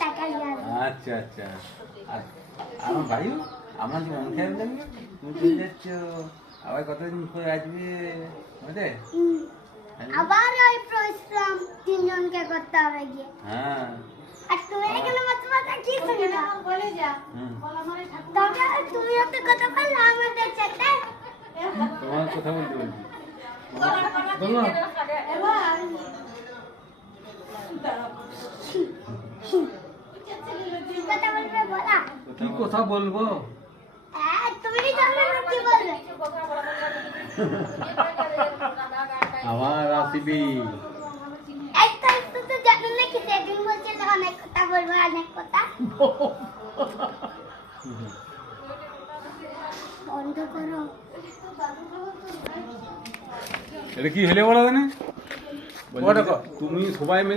আচ্ছা আচ্ছা। আর আমার ভাইও আমার যে মন খারাপ লাগবে, তুমি চলে যাচ্ছ, আবার কতদিন পরে আসবে বুঝলে? আবার ওই পরিশ্রম তিনজনকে করতে হবে গিয়ে। হ্যাঁ। আর তুমি এখানে মাথা কি শুনে না বলে যা। তবে তুমি এত কথা বললে আমাদের সাথে। তোমার কথা বলতে বলছি। বলো। কথা বলবে বলা। কি কথা বলবো? তুমি জানো না কি বলবে। আবার আসবি। একটা তো জানো না কি সেদিন বলছিল অনেক কথা বলবো অনেক কথা। বন্ধ করো। এটা কি হলে বলো না? তুমি সবাই মিলে